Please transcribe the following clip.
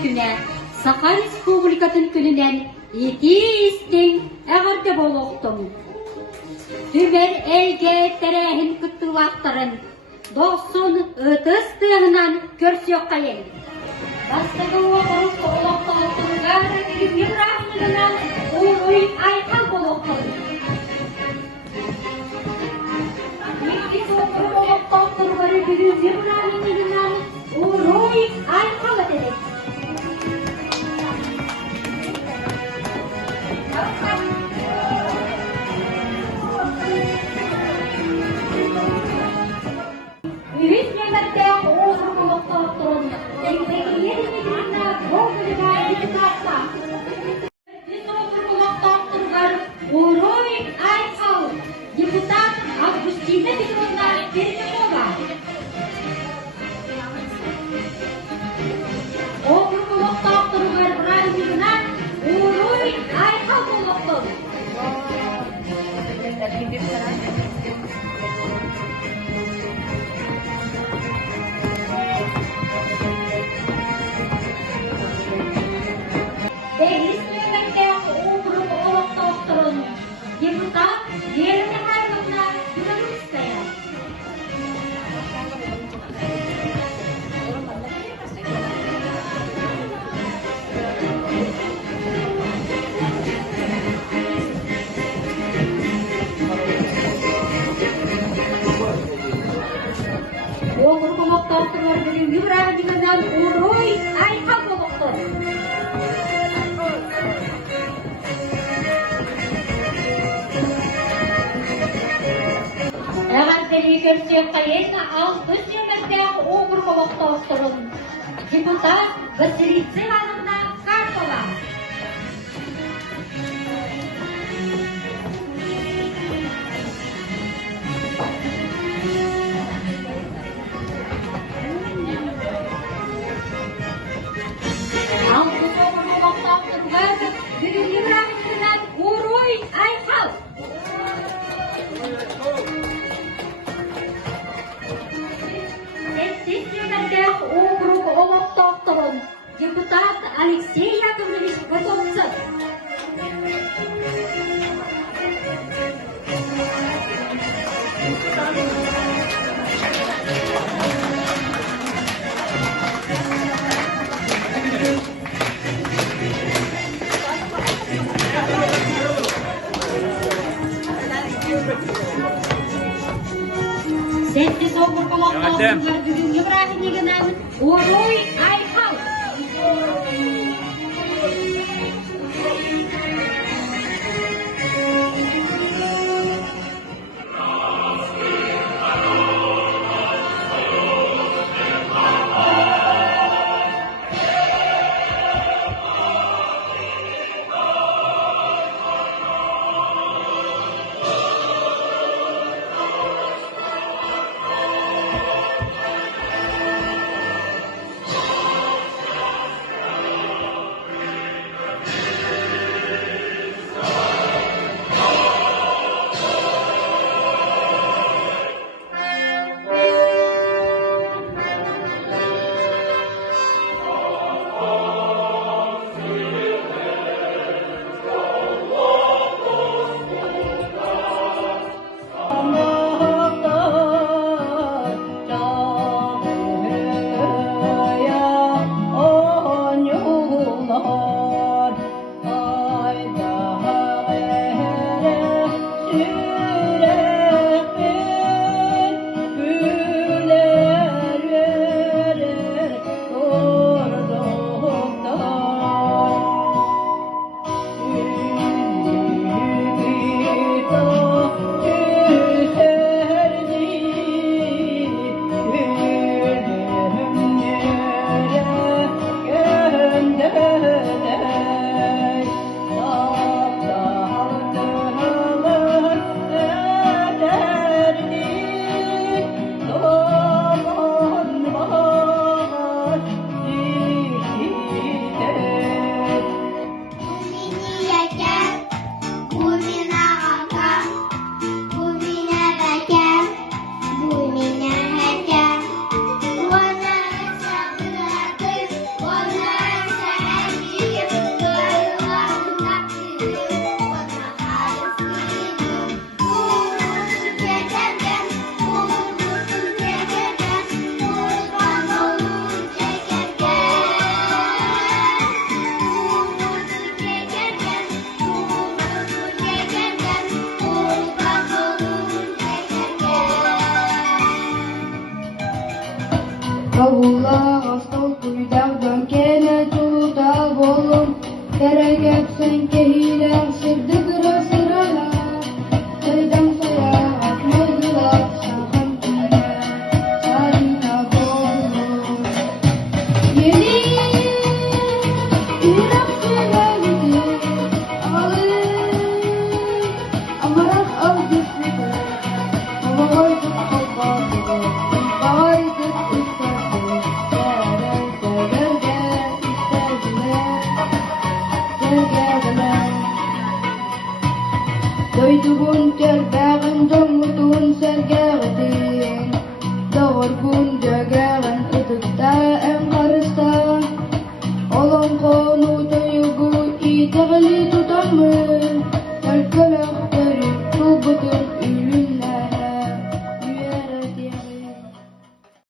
күнә Саха Республикатын күнінен ити істің әғірді болуқтың. Түбер әлге тәрәхін күттілақтарын доқсын ұтыстығынан көрсек қайын. Бастығы оғырып олақталықтыңғар үйір рахмылынан ұй айқал болуқтың. Мектеп оғырып олақталықтыңғар үйір рахмылынан ұй айқал edерek. Üvüz nemette oğur buluktuğun, dengdeki yerimizinde boğulur ayını tarsa. Biz oğur buluktuğun var, uğruy aykal, депутат Августина Петровна Пермякова. Oğur buluktuğun var, Бразилина, uğruy aykal buluktuğun. Değiliz nöbette oğurup oluktuğun депутат yerine hayrına gülüm isteyen. Oğurup oluktuğun bugün Yübrahim'den uğruy ayka oluktuğun. Көрсек қайесіні ал біз емізде оғыр болуқтауыстырын. Депутат Василица Ивановна Карпова. Ал біз оғыр болуқтауыстырын бүгін Ибрахимнан ұруй айқал. Округ Олоктовторон, депутат Алексей Яковлевич Готовцев. Sessiz okul Oloktovtorun bugün Ibrahim'den uğruy aykal. аула